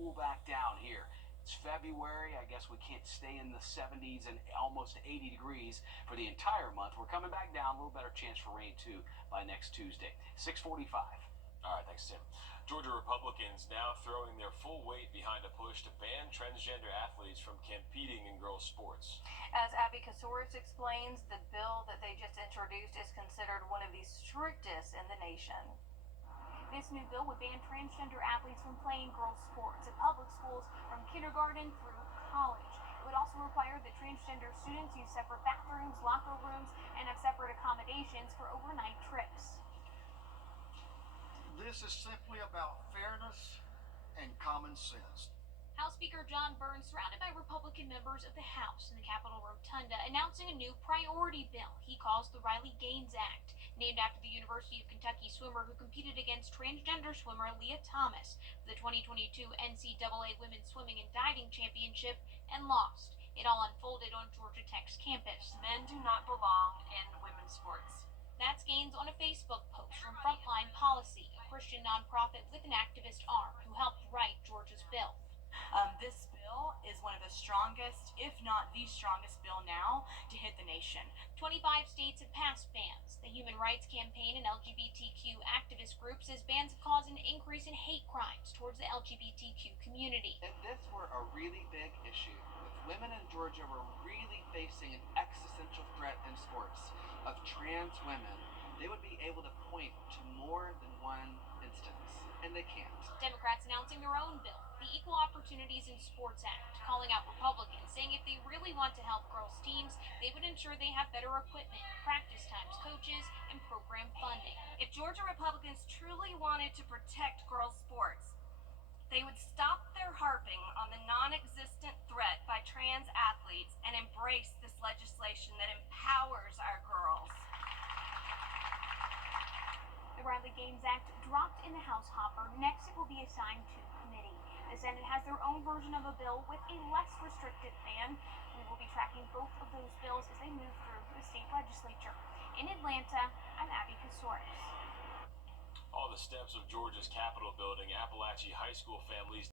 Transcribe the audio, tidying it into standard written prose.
cool back down here. It's February. I guess we can't stay in the 70s and almost 80 degrees for the entire month. We're coming back down. A little better chance for rain, too, by next Tuesday. 6:45. All right, thanks, Tim. Georgia Republicans now throwing their full weight behind a push to ban transgender athletes from competing in girls' sports. As Abby Kasouris explains, the bill that they just introduced is considered one of the strictest in the nation. This new bill would ban transgender athletes from playing girls' sports at public schools from kindergarten through college. It would also require that transgender students use separate bathrooms, locker rooms, and have separate accommodations for overnight trips. This is simply about fairness and common sense. House Speaker John Burns, surrounded by Republican members of the House in the Capitol Rotunda, announcing a new priority bill he calls the Riley Gaines Act, named after the University of Kentucky swimmer who competed against transgender swimmer Leah Thomas for the 2022 NCAA Women's Swimming and Diving Championship and lost. It all unfolded on Georgia Tech's campus. Men do not belong in women's sports. That's Gaines on a Facebook post from Frontline Policy, a Christian nonprofit with an activist arm who helped write Georgia's bill. This bill is one of the strongest, if not the strongest bill now to hit the nation. 25 states have passed bans. The Human Rights Campaign and LGBTQ activist group says bans have caused an increase in hate crimes towards the LGBTQ community. If this were a really big issue, if women in Georgia were really facing an existential threat in sports of trans women, they would be able to point to more than one instance, and they can't. Democrats announcing their own bill, the Equal Opportunities in Sports Act, calling out Republicans, saying if they really want to help girls' teams, they would ensure they have better equipment, practice times, coaches, and program funding. If Georgia Republicans truly wanted to protect girls' sports, they would stop their harping on the non-existent threat by trans athletes and embrace this legislation that empowers our girls. The Riley Gaines Act dropped in the House hopper. Next, it will be assigned to committee. The Senate has their own version of a bill with a less restrictive ban. We will be tracking both of those bills as they move through the state legislature. In Atlanta, I'm Abby Kasouris. On the steps of Georgia's Capitol building, Appalachian high school families